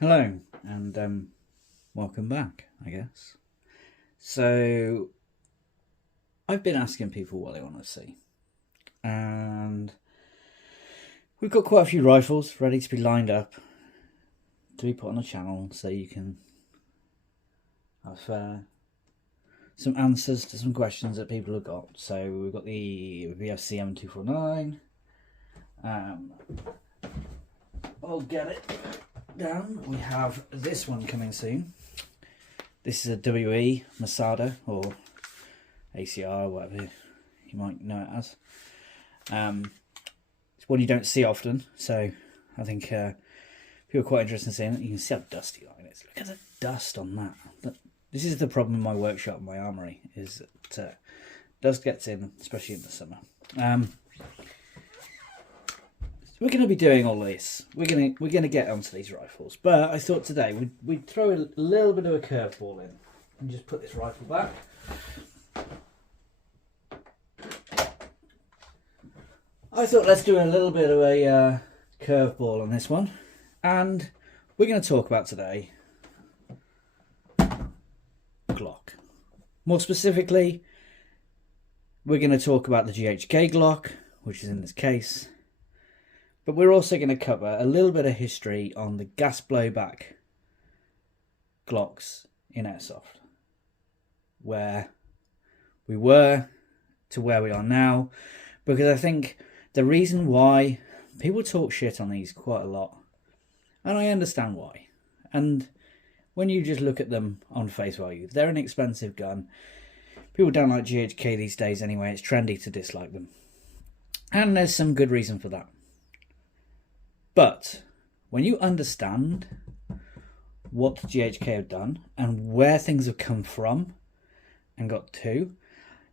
Hello, and welcome back, I guess. So, I've been asking people what they want to see, and we've got quite a few rifles ready to be lined up to be put on the channel so you can have some answers to some questions that people have got. So, we've got the VFC M249. I'll get it down. We have this one coming soon. This is a WE Masada, or ACR, whatever you might know it as. It's one you don't see often, so I think people are quite interested in seeing it. You can see how dusty it is. Look at the dust on that. This is the problem in my workshop, my armoury, is that dust gets in, especially in the summer. We're going to be doing all this. We're going to get onto these rifles, but I thought today we'd throw a little bit of a curveball in and just put this rifle back. I thought let's do a little bit of a curveball on this one, and we're going to talk about today Glock. More specifically, we're going to talk about the GHK Glock, which is in this case. But we're also going to cover a little bit of history on the gas blowback Glocks in Airsoft. Where we were to where we are now. Because I think the reason why people talk shit on these quite a lot, and I understand why. And when you just look at them on face value, they're an expensive gun. People don't like GHK these days anyway. It's trendy to dislike them. And there's some good reason for that. But when you understand what GHK have done and where things have come from and got to,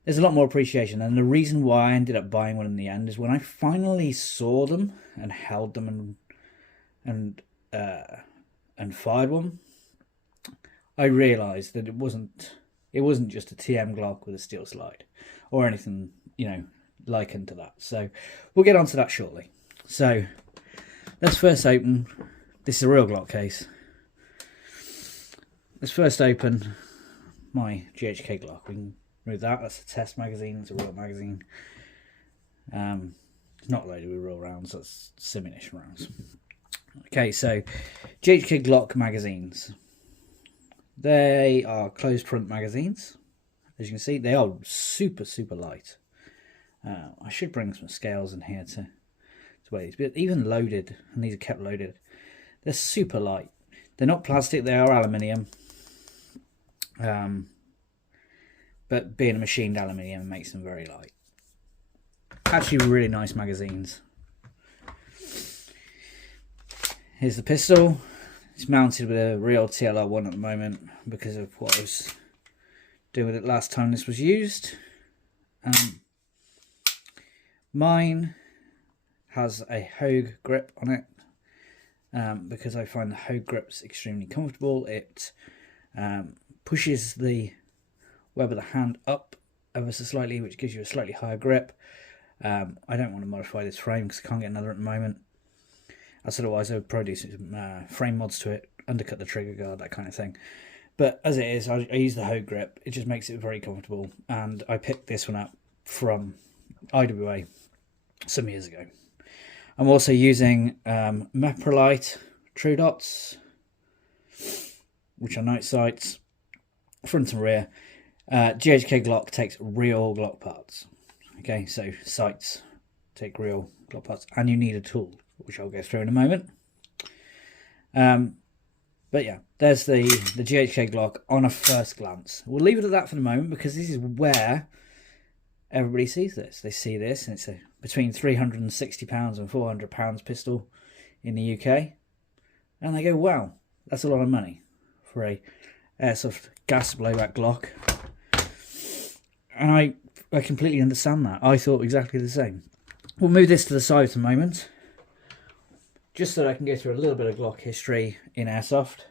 there's a lot more appreciation. And the reason why I ended up buying one in the end is when I finally saw them and held them and fired one, I realised that it wasn't just a TM Glock with a steel slide or anything, likened to that. So we'll get onto that shortly. So let's first open, this is a real Glock case. Let's first open my GHK Glock. We can remove that, that's a test magazine, it's a real magazine. It's not loaded with real rounds, that's simulation rounds. Okay, so GHK Glock magazines. They are closed front magazines. As you can see, they are super, super light. I should bring some scales in here to weigh these, but even loaded, and these are kept loaded, they're super light. They're not plastic, they are aluminium, but being a machined aluminium makes them very light. Actually really nice magazines. Here's the pistol. It's mounted with a real TLR1 at the moment because of what I was doing with it last time this was used. Mine has a Hogue grip on it because I find the Hogue grips extremely comfortable. It pushes the web of the hand up ever so slightly, which gives you a slightly higher grip. I don't want to modify this frame because I can't get another at the moment. As otherwise I would probably do some frame mods to it, undercut the trigger guard, that kind of thing. But as it is, I use the Hogue grip. It just makes it very comfortable, and I picked this one up from IWA some years ago. I'm also using Meprolite True Dots, which are night sights, front and rear. GHK Glock takes real Glock parts. Okay, so sights take real Glock parts, and you need a tool, which I'll go through in a moment. But yeah, there's the GHK Glock on a first glance. We'll leave it at that for the moment because this is where everybody sees this. They see this, and it's a between £360 and £400 pistol in the UK, and they go, wow, that's a lot of money for a Airsoft gas blowback Glock. And I completely understand that. I thought exactly the same. We'll move this to the side for a moment, just so that I can go through a little bit of Glock history in Airsoft.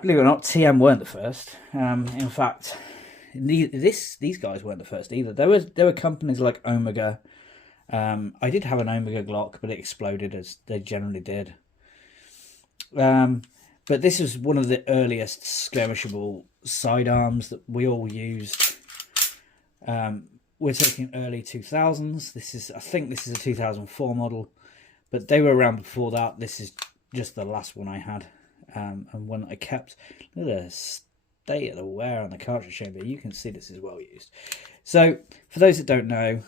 Believe it or not, TM weren't the first. In fact, these guys weren't the first either. There were companies like Omega. I did have an Omega Glock, but it exploded, as they generally did. But this was one of the earliest skirmishable sidearms that we all used. We're talking early 2000s. I think this is a 2004 model, but they were around before that. This is just the last one I had, and one I kept. Look at the state of the wear on the cartridge chamber. You can see this is well used. So, for those that don't know,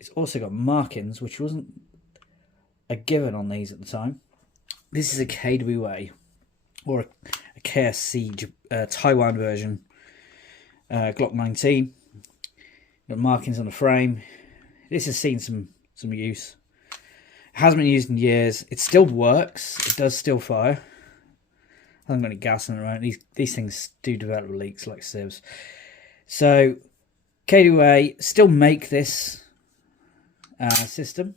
it's also got markings, which wasn't a given on these at the time. This is a KWA, or a KSC Taiwan version, Glock 19. Got markings on the frame. This has seen some use. It hasn't been used in years. It still works. It does still fire. I haven't got any gas in it right. These things do develop leaks like sieves. So KWA still make this system,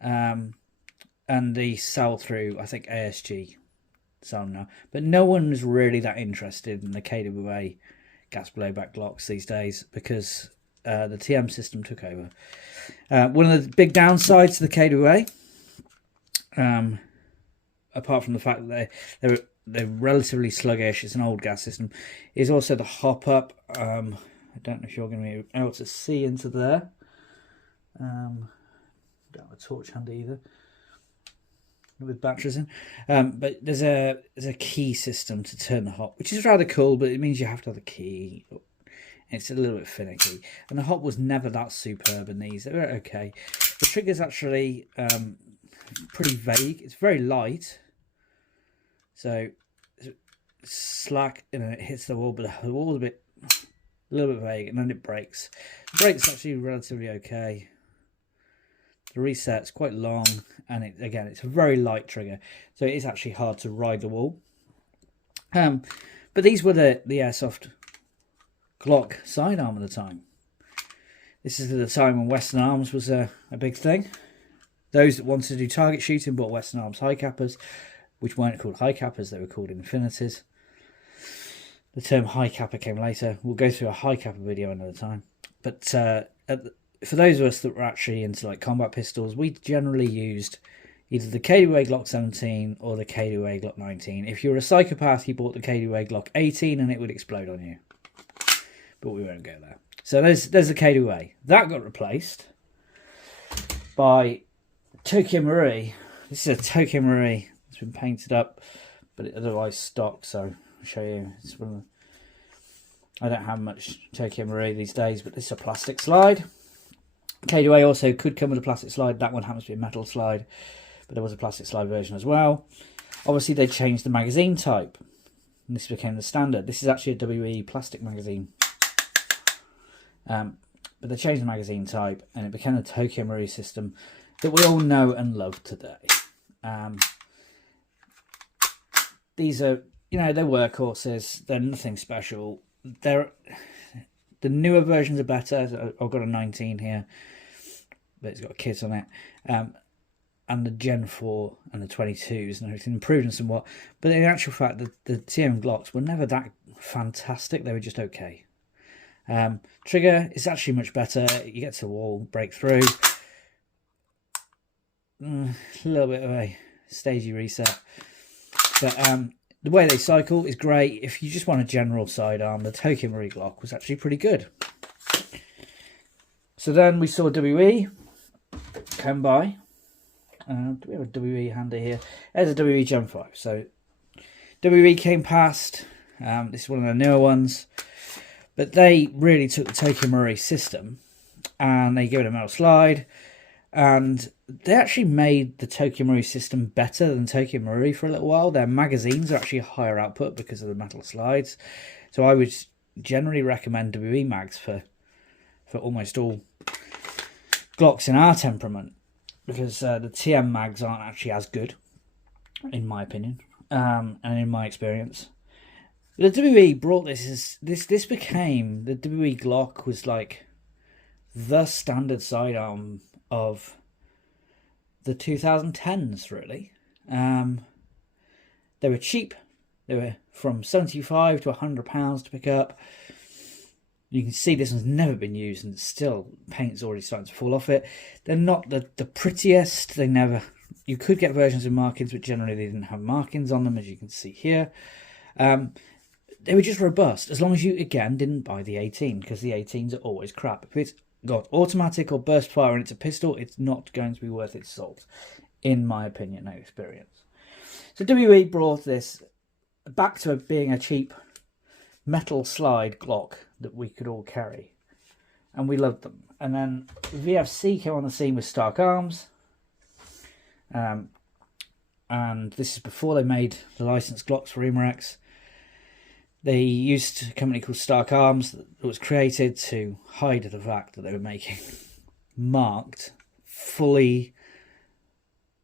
and they sell through, I think, ASG sell now, but no one is really that interested in the KWA gas blowback Glocks these days because the TM system took over. One of the big downsides to the KWA, apart from the fact that they're relatively sluggish, it's an old gas system, is also the hop up. I don't know if you're going to be able to see into there. Don't have a torch handy either with batteries in, but there's a key system to turn the hop, which is rather cool, but it means you have to have the key. It's a little bit finicky, and the hop was never that superb in these. They were okay. The trigger's actually pretty vague. It's very light, so it's slack and then it hits the wall, but the wall's a little bit vague, and then it breaks. The brake's actually relatively okay. The reset's quite long, and it's a very light trigger, so it is actually hard to ride the wall. But these were the Airsoft Glock sidearm at the time. This is at the time when Western Arms was a big thing. Those that wanted to do target shooting bought Western Arms high cappers, which weren't called high cappers, they were called infinities. The term high capper came later. We'll go through a high capper video another time. But for those of us that were actually into like combat pistols, we generally used either the KWA Glock 17 or the KWA Glock 19. If you were a psychopath, you bought the KWA Glock 18 and it would explode on you. But we won't go there. So there's the KWA. That got replaced by Tokyo Marui. This is a Tokyo Marui. It's been painted up, but it otherwise stock. So I'll show you. It's one of the, I don't have much Tokyo Marui these days, but this is a plastic slide. KWA also could come with a plastic slide. That one happens to be a metal slide, but there was a plastic slide version as well. Obviously, they changed the magazine type, and this became the standard. This is actually a WE plastic magazine, but they changed the magazine type, and it became the Tokyo Marui system that we all know and love today. These are, they're workhorses. They're nothing special. The newer versions are better. I've got a 19 here, but it's got a kit on it. And the Gen 4 and the 22s and everything improved in somewhat. But in actual fact, the TM Glocks were never that fantastic. They were just okay. Trigger is actually much better. You get to the wall, break through. A little bit of a stagey reset. But the way they cycle is great. If you just want a general sidearm, the Tokyo Marui Glock was actually pretty good. So then we saw WE come by. Do we have a WE handy here? There's a WE Gen 5. So WE came past. This is one of the newer ones. But they really took the Tokyo Marui system and they gave it a metal slide. And they actually made the Tokyo Marui system better than Tokyo Marui for a little while. Their magazines are actually higher output because of the metal slides. So I would generally recommend WE mags for almost all Glocks in our temperament, because the TM mags aren't actually as good, in my opinion, and in my experience. The WE brought this became, the WE Glock was like the standard sidearm of the 2010s, really. They were cheap. They were from £75 to £100 to pick up. You can see this one's never been used and still paint's already starting to fall off it. They're not the prettiest. They never You could get versions with markings, but generally they didn't have markings on them, as you can see here. They were just robust, as long as you, again, didn't buy the 18, because the 18s are always crap. If it's got automatic or burst fire and it's a pistol, it's not going to be worth its salt, in my opinion, no experience. So WE brought this back to being a cheap metal slide Glock that we could all carry, and we loved them. And then VFC came on the scene with Stark Arms, and this is before they made the licensed Glocks for Umarex. They used a company called Stark Arms that was created to hide the fact that they were making fully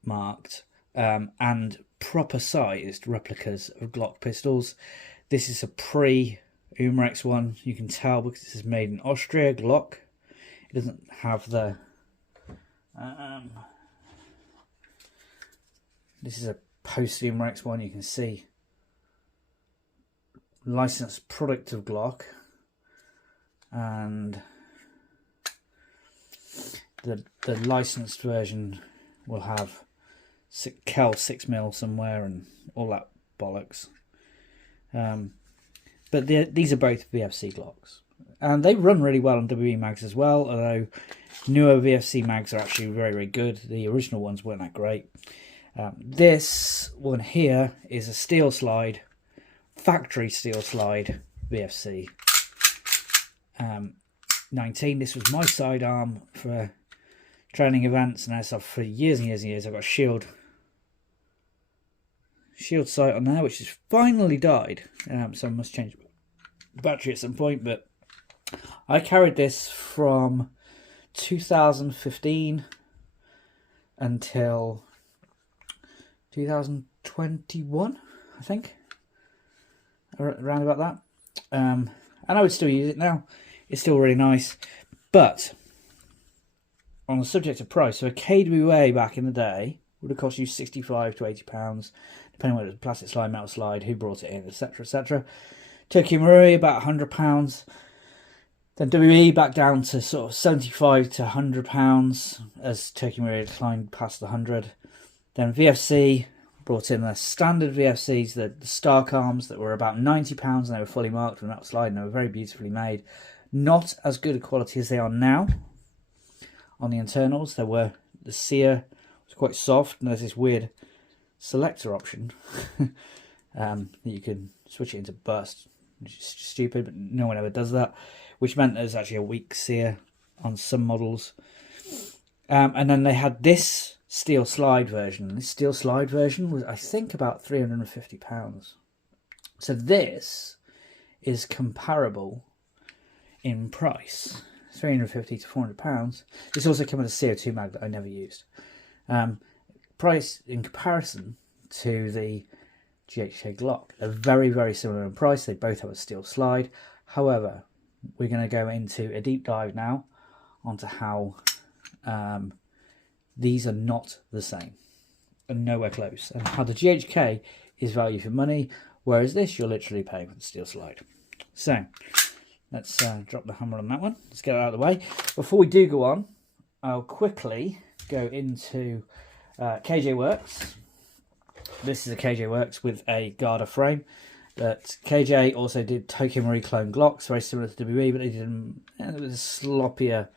marked, and proper sized replicas of Glock pistols. This is a pre-Umarex one. You can tell because this is made in Austria, Glock. It doesn't have the... this is a post-Umarex one. You can see licensed product of Glock, and the licensed version will have Kel 6mm somewhere and all that bollocks. But these are both VFC Glocks, and they run really well on WE mags as well, although newer VFC mags are actually very, very good. The original ones weren't that great. This one here is a steel slide, factory steel slide VFC 19. This was my sidearm for training events and airsoft for years and years and years. I've got a shield sight on there, which has finally died, so I must change the battery at some point. But I carried this from 2015 until 2021, I think, around about that. And I would still use it now. It's still really nice. But on the subject of price, so a KWA back in the day would have cost you £65 to £80, depending on whether it was plastic slide, metal slide, who brought it in, etc., etc. Turkey Marui about £100. Then WE back down to sort of £75 to £100 as Turkey Marui declined past the 100. Then VFC brought in the standard VFCs, the Stark Arms, that were about £90, and they were fully marked with metal slide, and they were very beautifully made. Not as good a quality as they are now. On the internals, the sear was quite soft, and there's this weird selector option that you can switch it into burst, which is stupid, but no one ever does that, which meant there's actually a weak sear on some models. And then they had this steel slide version. This steel slide version was, I think, about £350. So this is comparable in price, £350 to £400. This also came with a CO2 mag that I never used. Price in comparison to the GHK Glock, they're very, very similar in price. They both have a steel slide. However, we're going to go into a deep dive now onto how these are not the same and nowhere close, and how the GHK is value for money, whereas this you're literally paying for the steel slide. So let's drop the hammer on that one. Let's get it out of the way. Before we do go on, I'll quickly go into KJ Works. This is a KJ Works with a Garda frame. But KJ also did Tokyo Marui clone Glocks, very similar to WE, but they did them, it was sloppier.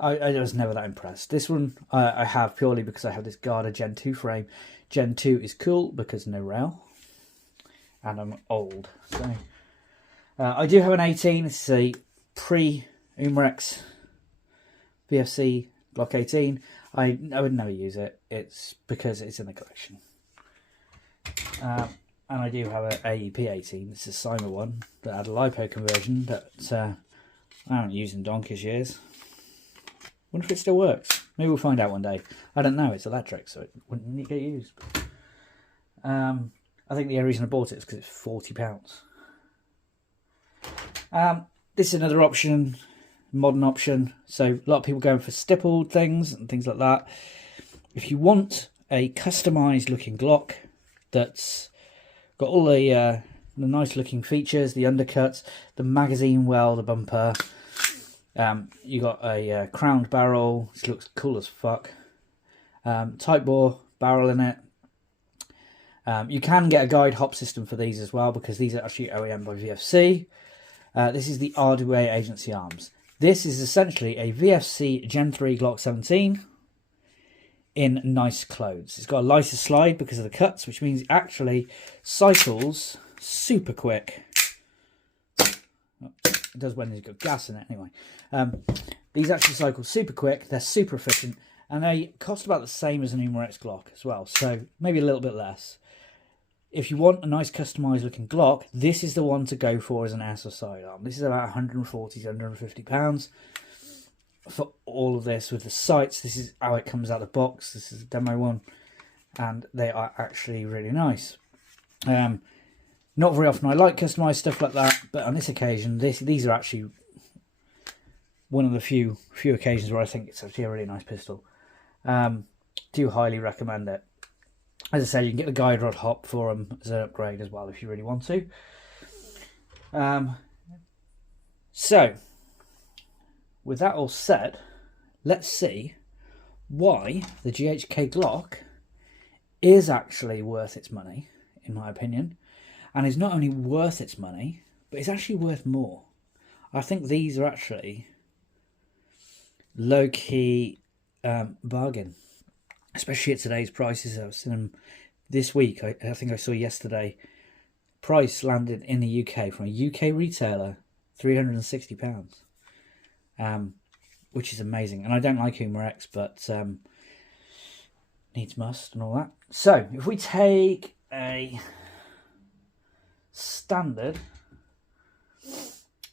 I was never that impressed. This one I have purely because I have this Garda Gen 2 frame. Gen 2 is cool because no rail, and I'm old. So I do have an 18. This is a pre-Umarex VFC Glock 18. I would never use it. It's because it's in the collection. And I do have an AEP 18. This is a Cyma one that had a LiPo conversion that I haven't used in donkey's years. Wonder if it still works. Maybe we'll find out one day. I don't know. It's electric, so it wouldn't get used. I think the only reason I bought it is because it's £40. This is another option, modern option. So a lot of people going for stippled things and things like that. If you want a customised looking Glock that's got all the nice looking features, the undercuts, the magazine well, the bumper. You got a crowned barrel, which looks cool as fuck. Type bore barrel in it. You can get a guide hop system for these as well, because these are actually OEM by VFC. This is the RWA Agency Arms. This is essentially a VFC Gen 3 Glock 17 in nice clothes. It's got a lighter slide because of the cuts, which means it actually cycles super quick. It does when there's got gas in it anyway. These actually cycle super quick. They're super efficient, and they cost about the same as an Umarex Glock as well, so maybe a little bit less. If you want a nice customized looking Glock, this is the one to go for as an airsoft sidearm. This is about 140 to 150 pounds for all of this with the sights. This is how it comes out of the box. This is a demo one, and they are actually really nice. Not very often I like customized stuff like that, but on this occasion, these are actually one of the few occasions where I think it's actually a really nice pistol. Do highly recommend it. As I said, you can get the guide rod hop for them as an upgrade as well if you really want to. So, with that all said, let's see why the GHK Glock is actually worth its money, in my opinion. And is not only worth its money, but it's actually worth more. I think these are actually low-key bargain, especially at today's prices. I've seen them this week. I think I saw yesterday. Price landed in the UK from a UK retailer, £360, which is amazing. And I don't like Umarex, but needs must and all that. So if we take a standard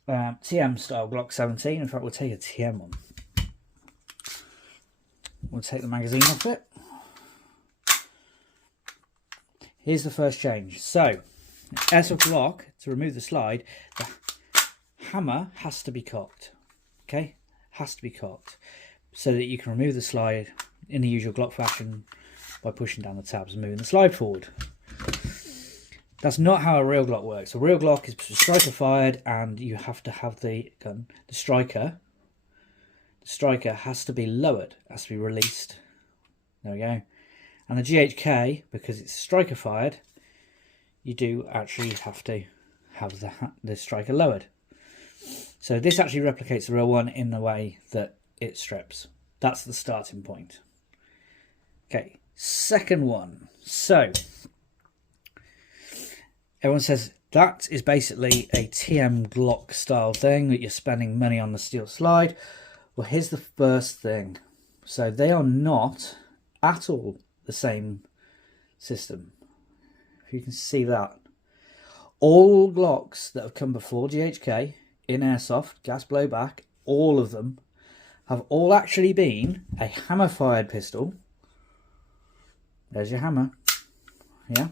TM style Glock 17, in fact we'll take a TM one. We'll take the magazine off it. Here's the first change. So, Airsoft Glock, to remove the slide, the hammer has to be cocked. Okay? Has to be cocked. So that you can remove the slide in the usual Glock fashion by pushing down the tabs and moving the slide forward. That's not how a real Glock works. A real Glock is striker fired, and you have to have the gun, the striker has to be lowered, has to be released. There we go. And the GHK, because it's striker fired, you do actually have to have the striker lowered. So this actually replicates the real one in the way that it strips. That's the starting point. Okay, second one. So everyone says that is basically a TM Glock style thing, that you're spending money on the steel slide. Well, here's the first thing. So they are not at all the same system. If you can see that. All Glocks that have come before GHK in airsoft, gas blowback, all of them have all actually been a hammer fired pistol. There's your hammer. Yeah.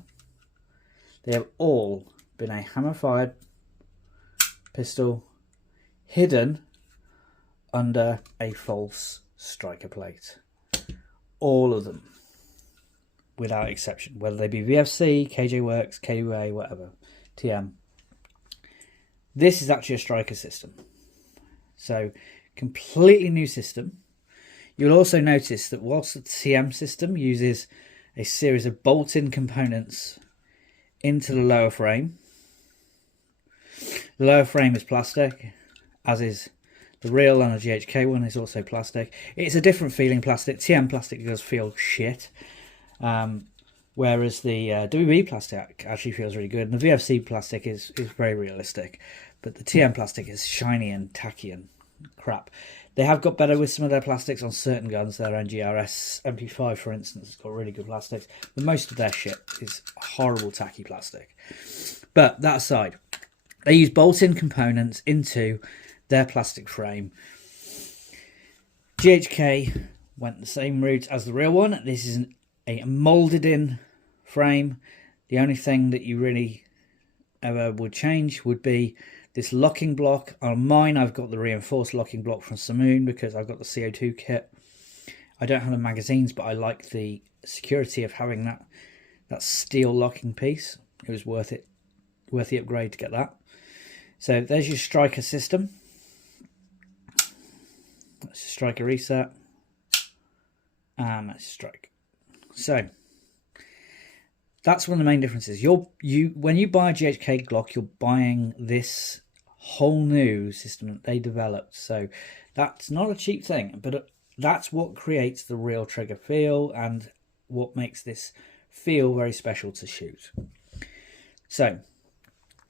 They have all been a hammer-fired pistol hidden under a false striker plate. All of them, without exception. Whether they be VFC, KJ Works, KUA, whatever, TM. This is actually a striker system. So, completely new system. You'll also notice that whilst the TM system uses a series of bolt-in components into the lower frame. The lower frame is plastic, as is the real, and the GHK one is also plastic. It's a different feeling plastic. TM plastic does feel shit, whereas the WB plastic actually feels really good. And the VFC plastic is very realistic, but the TM plastic is shiny and tacky and crap. They have got better with some of their plastics on certain guns. Their NGRS MP5, for instance, has got really good plastics. But most of their shit is horrible, tacky plastic. But that aside, they use bolt-in components into their plastic frame. GHK went the same route as the real one. This is a moulded-in frame. The only thing that you really ever would change would be this locking block. On mine, I've got the reinforced locking block from Simoon because I've got the CO2 kit. I don't have the magazines, but I like the security of having that steel locking piece. It was worth the upgrade to get that. So there's your striker system. That's your striker reset. and a strike. So that's one of the main differences. When you buy a GHK Glock, you're buying this whole new system that they developed. So that's not a cheap thing, but that's what creates the real trigger feel and what makes this feel very special to shoot. So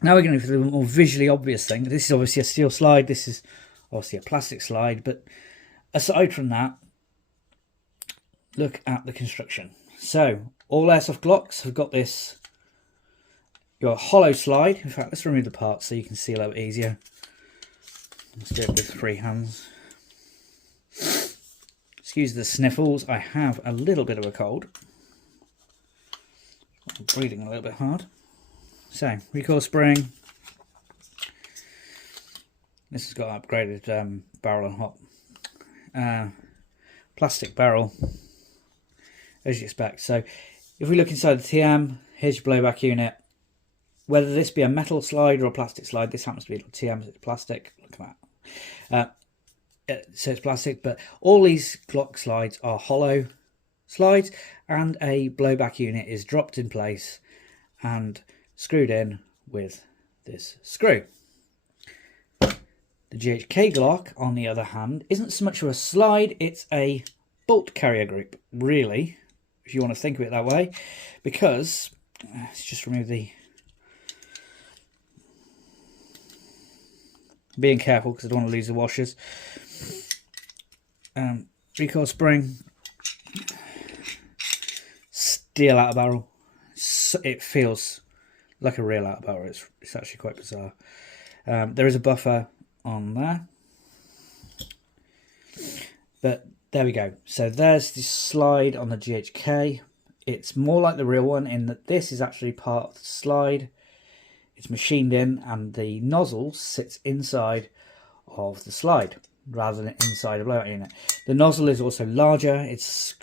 now we're going to do the more visually obvious thing. This is obviously a steel slide. This is obviously a plastic slide. But aside from that, look at the construction. So all Airsoft Glocks have got this, your hollow slide. In fact, let's remove the parts so you can see a little bit easier. Let's do it with free hands. Excuse the sniffles. I have a little bit of a cold. I'm breathing a little bit hard. So, recoil spring. This has got upgraded barrel and hop. Plastic barrel, as you expect. So, if we look inside the TM, here's your blowback unit. Whether this be a metal slide or a plastic slide, this happens to be a TM, so it's plastic. Look at that. So it's plastic, but all these Glock slides are hollow slides, and a blowback unit is dropped in place and screwed in with this screw. The GHK Glock, on the other hand, isn't so much of a slide, it's a bolt carrier group, really, if you want to think of it that way, because, let's just remove the, being careful because I don't want to lose the washers. Recoil spring, steel out of barrel. It feels like a real out of barrel. It's actually quite bizarre. There is a buffer on there, but there we go. So there's the slide on the GHK. It's more like the real one in that this is actually part of the slide. It's machined in, and the nozzle sits inside of the slide rather than inside a blowout unit. The nozzle is also larger. It's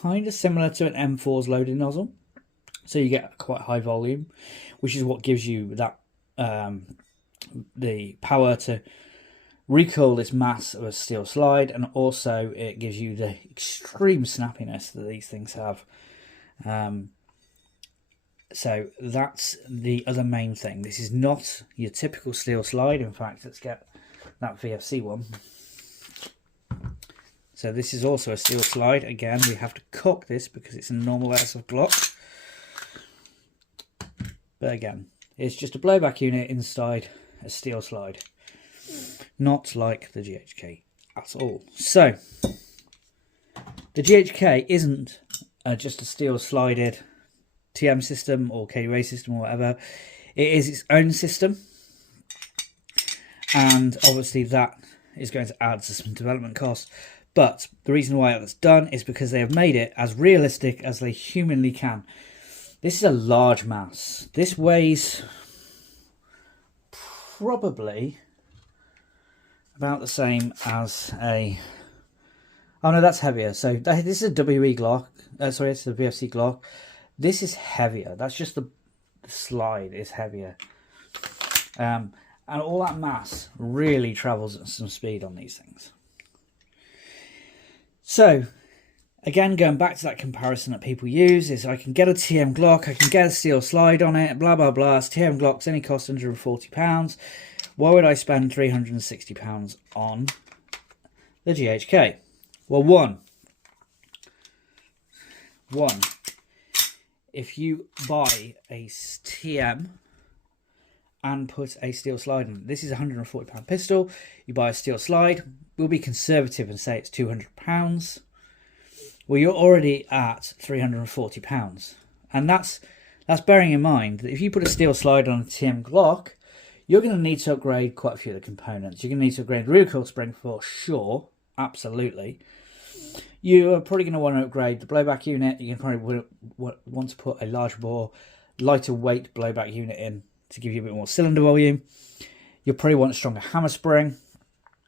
kind of similar to an M4's loading nozzle, so you get quite high volume, which is what gives you that the power to recoil this mass of a steel slide, and also it gives you the extreme snappiness that these things have. So that's the other main thing. This is not your typical steel slide. In fact, let's get that VFC one. So this is also a steel slide. Again, we have to cock this because it's a normal Airsoft Glock. But again, it's just a blowback unit inside a steel slide. Not like the GHK at all. So, the GHK isn't just a steel slided TM system or KUA system or whatever. It is its own system. And obviously that is going to add to some development costs. But the reason why that's done is because they have made it as realistic as they humanly can. This is a large mass. This weighs probably about the same as a... Oh no, that's heavier. So this is a WE Glock. Sorry, it's the VFC Glock. This is heavier. That's just the slide is heavier. And all that mass really travels at some speed on these things. So, again, going back to that comparison that people use, is I can get a TM Glock, I can get a steel slide on it, blah, blah, blah. It's TM Glocks only cost £140. Why would I spend £360 on the GHK? Well, one, if you buy a TM and put a steel slide in, this is a £140 pistol, you buy a steel slide, we'll be conservative and say it's £200. Well, you're already at £340. And that's bearing in mind that if you put a steel slide on a TM Glock, you're going to need to upgrade quite a few of the components. You're going to need to upgrade the recoil spring for sure, absolutely. You are probably going to want to upgrade the blowback unit. You're going to probably want to put a larger bore, lighter weight blowback unit in to give you a bit more cylinder volume. You'll probably want a stronger hammer spring,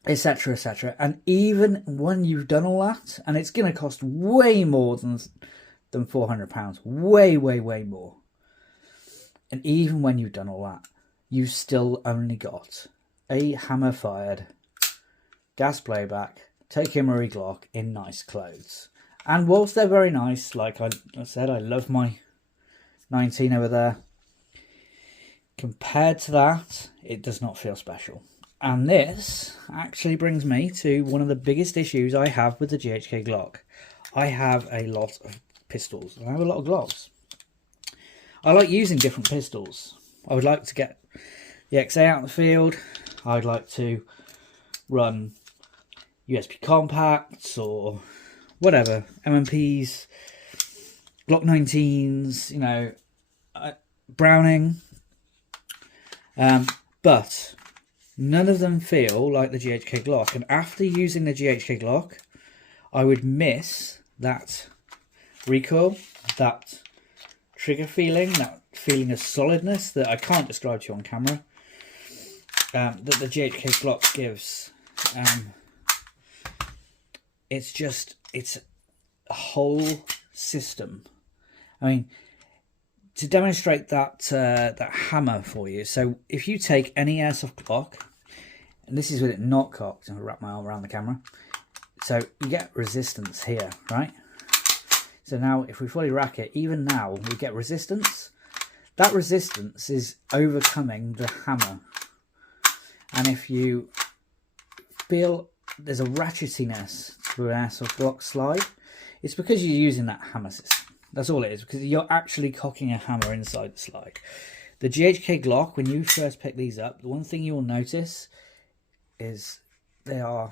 etc, etc. And even when you've done all that, and it's going to cost way more than £400, way more. And even when you've done all that, you've still only got a hammer fired gas blowback Take Marie Glock in nice clothes. And whilst they're very nice, like I said, I love my 19 over there. Compared to that, it does not feel special. And this actually brings me to one of the biggest issues I have with the GHK Glock. I have a lot of pistols, and I have a lot of Glocks. I like using different pistols. I would like to get the XA out in the field. I'd like to run USP compacts or whatever, MMPs, Glock 19s, you know, Browning. But none of them feel like the GHK Glock. And after using the GHK Glock, I would miss that recoil, that trigger feeling, that feeling of solidness that I can't describe to you on camera, that the GHK Glock gives. It's a whole system. I mean, to demonstrate that that hammer for you, so if you take any Airsoft Glock, and this is with it not cocked, and I'll wrap my arm around the camera, so you get resistance here, right? So now if we fully rack it, even now we get resistance. That resistance is overcoming the hammer. And if you feel there's a ratchetiness to an Airsoft Glock slide, it's because you're using that hammer system. That's all it is, because you're actually cocking a hammer inside the slide. The GHK Glock, when you first pick these up, the one thing you will notice is they are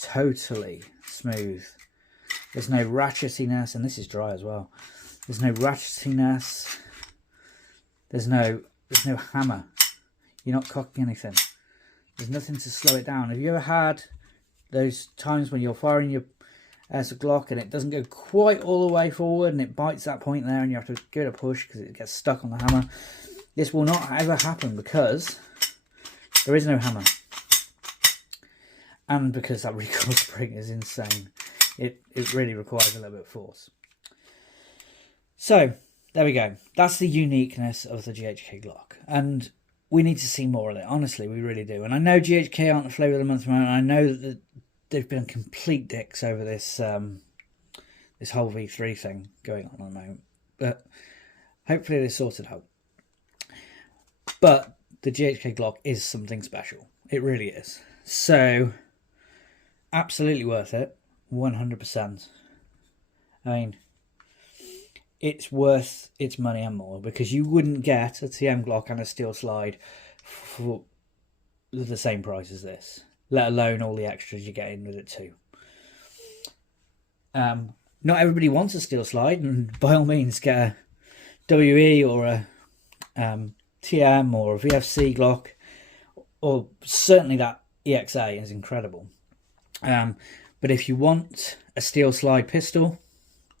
totally smooth. There's no ratchetiness, and this is dry as well. There's no ratchetiness. There's no hammer. You're not cocking anything. There's nothing to slow it down. Have you ever had those times when you're firing your Airsoft Glock and it doesn't go quite all the way forward and it bites that point there and you have to give it a push because it gets stuck on the hammer? This will not ever happen because there is no hammer. And because that recoil spring is insane. It really requires a little bit of force. So, there we go. That's the uniqueness of the GHK Glock. And we need to see more of it. Honestly, we really do. And I know GHK aren't the flavour of the month at the moment. I know that they've been complete dicks over this this whole V3 thing going on at the moment. But hopefully they sorted out. But the GHK Glock is something special. It really is. So, absolutely worth it. 100%. I mean, it's worth its money and more, because you wouldn't get a TM Glock and a steel slide for the same price as this, let alone all the extras you get in with it too. Not everybody wants a steel slide, and by all means get a WE or a TM or a VFC Glock, or certainly that EXA is incredible. But if you want a steel slide pistol,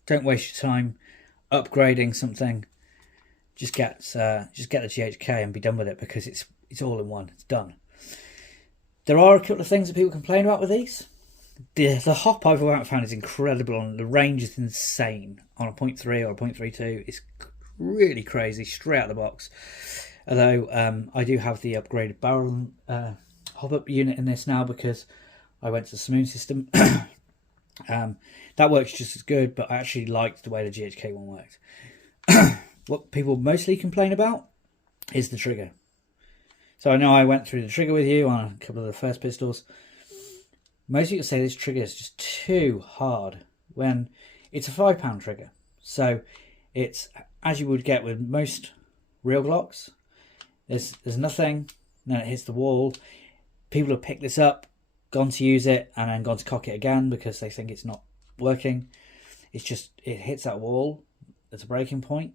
don't waste your time upgrading something. Just get the GHK and be done with it, because it's all in one. It's done. There are a couple of things that people complain about with these. The hop I've found is incredible, and the range is insane on a 0.3 or a 0.32. It's really crazy straight out of the box. Although I do have the upgraded barrel hop-up unit in this now, because I went to the Simoon system. That works just as good, but I actually liked the way the GHK one worked. What people mostly complain about is the trigger. So I know I went through the trigger with you on a couple of the first pistols. Most people say this trigger is just too hard, when it's a 5-pound trigger. So it's as you would get with most real Glocks. There's nothing, then it hits the wall. People have picked this up, gone to use it, and then gone to cock it again because they think it's not working. It's just, it hits that wall. It's a breaking point.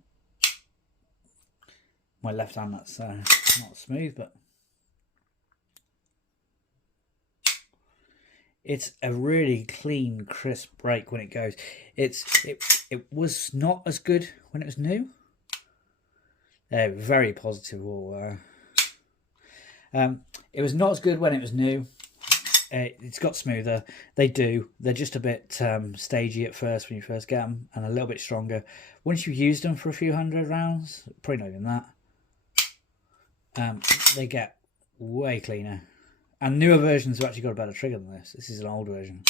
My left hand, that's not smooth, but it's a really clean, crisp break when it goes. It was not as good when it was new. Very positive wall. It was not as good when it was new. It's got smoother. They're just a bit stagey at first when you first get them, and a little bit stronger once you've used them for a few hundred rounds. Probably not even that. They get way cleaner, and newer versions have actually got a better trigger than this. This is an old version,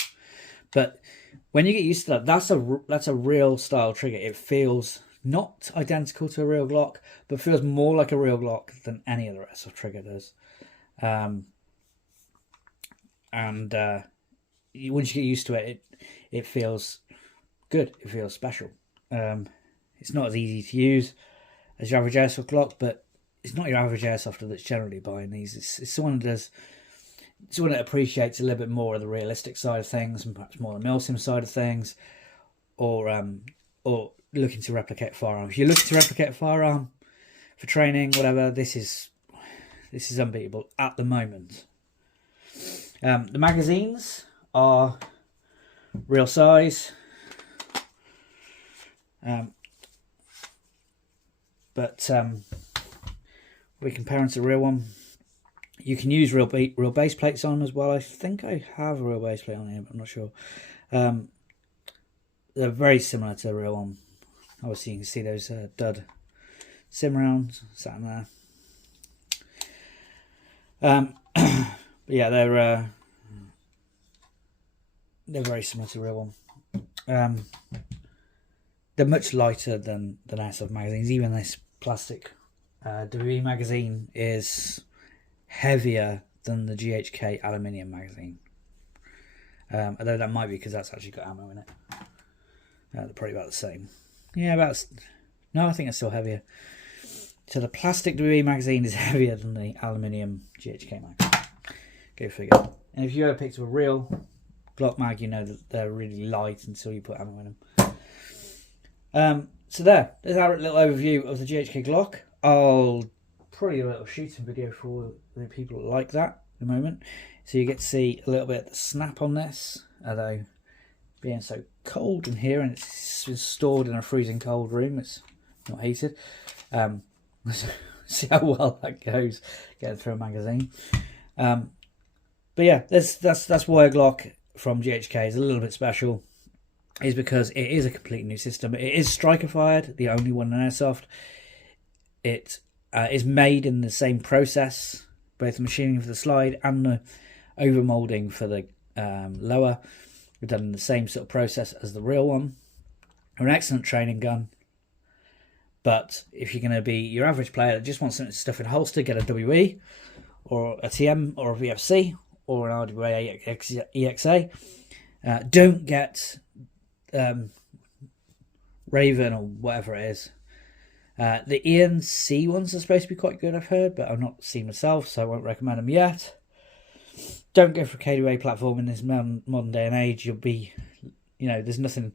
But when you get used to that, that's a real style trigger. It feels not identical to a real Glock, but feels more like a real Glock than any other airsoft trigger does. And once you get used to it, it feels good. It feels special. It's not as easy to use as your average airsoft Glock, but it's not your average airsofter that's generally buying these. It's someone that appreciates a little bit more of the realistic side of things, and perhaps more the milsim side of things, or looking to replicate a firearm. If you're looking to replicate a firearm for training, whatever, this is unbeatable at the moment. The magazines are real size, but we compare them to the real one. You can use real base plates on as well. I think I have a real base plate on here, but I'm not sure. They're very similar to the real one. Obviously, you can see those dud sim rounds sat in there. But yeah, they're very similar to the real one. They're much lighter than airsoft magazines. Even this plastic GBB magazine is heavier than the GHK aluminium magazine. Although that might be because that's actually got ammo in it. They're probably about the same. Yeah, no, I think it's still heavier. So the plastic GBB magazine is heavier than the aluminium GHK magazine. Go figure. And if you ever picked up a real Glock mag, you know that they're really light until you put ammo in them. So there's our little overview of the GHK Glock. I'll probably do a little shooting video for the people that like that at the moment. So you get to see a little bit of the snap on this, although being so cold in here and it's stored in a freezing cold room, it's not heated. See how well that goes getting through a magazine. But yeah, that's why a Glock from GHK is a little bit special, is because it is a completely new system. It is striker fired, the only one in airsoft. It is made in the same process, both the machining for the slide and the overmolding for the lower. We've done the same sort of process as the real one. They're an excellent training gun, but if you're going to be your average player that just wants something to stuff in a holster, get a WE or a TM or a VFC or an RWA EXA. Don't get Raven or whatever it is. The ENC ones are supposed to be quite good, I've heard, but I've not seen myself, so I won't recommend them yet. Don't go for a KWA platform in this modern day and age. You'll be, there's nothing,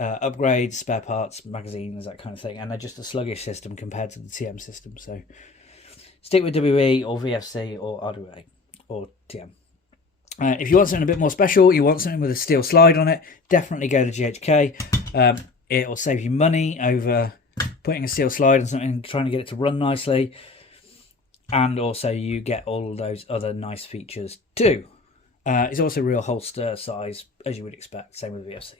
upgrades, spare parts, magazines, that kind of thing, and they're just a sluggish system compared to the TM system. So stick with WE or VFC or RWA or TM. If you want something a bit more special, you want something with a steel slide on it, definitely go to GHK. It will save you money over putting a steel slide on something, trying to get it to run nicely. And also you get all of those other nice features too. It's also real holster size, as you would expect. Same with VFC.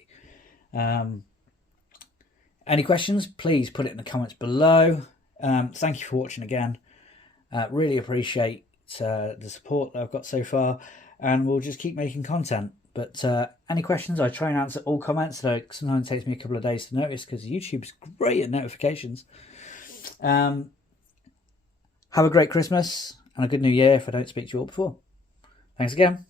Any questions, please put it in the comments below. Thank you for watching again. Really appreciate the support that I've got so far. And we'll just keep making content. But any questions, I try and answer all comments. So sometimes it takes me a couple of days to notice because YouTube's great at notifications. Have a great Christmas and a good New Year if I don't speak to you all before. Thanks again.